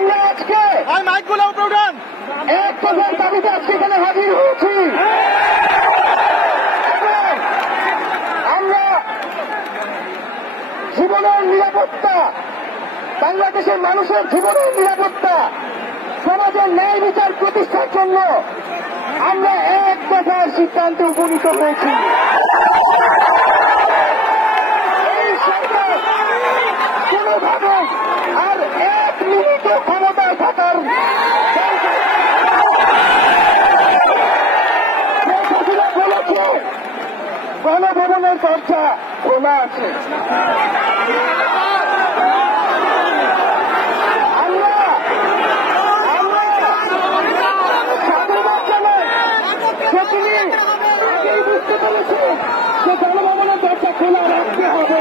আমরা আজকে এক প্রধান দাবিতে আজকে এখানে হাজির হয়েছি। আমরা জীবনের নিরাপত্তা, বাংলাদেশের মানুষের জীবনের নিরাপত্তা, সমাজের ন্যায় বিচার প্রতিষ্ঠার জন্য আমরা এক দফার সিদ্ধান্তে উপনীত হয়েছি। এই সরকার কোনোভাবে আর এক মিনিটও ক্ষমতায় থাকার বলেছে গণভবনের দরজা খোলা আছে। বুঝতে পেরেছি যে গণভবনের দরজা খোলা রাখতে হবে।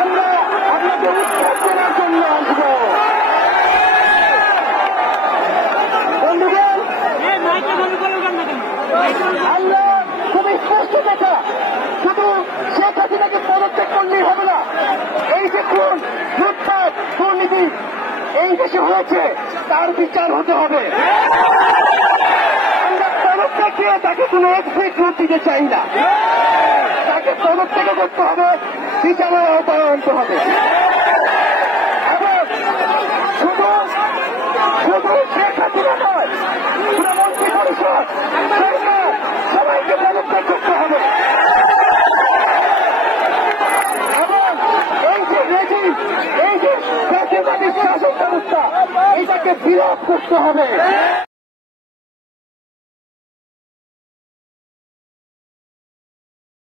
আমরা আপনাকে উৎখাত করার জন্য আসবো। বন্ধুগণ, আমরা খুবই স্পষ্ট কথা, শুধু শেখ হাসিনাকে পদত্যাগ করলেই হবে না। এই যে খুন, লুটপাট, দুর্নীতি এই দেশে হয়েছে তার বিচার হতে হবে। আমরা পদত্যাগ দিয়ে তাকে কোনো এক্সিকিউট দিতে চাই না। তাকে পদত্যাগ করতে হবে, বিচারের আওতায় আনতে হবে। এবং শুধু শেখ হাসিনা নয়, পুরো মন্ত্রী পরিষদ, সরকার সবাইকে পদত্যাগ করতে হবে। এই যে ফ্যাসিবাদী শাসন ব্যবস্থা, এটাকে বিলোপ করতে হবে।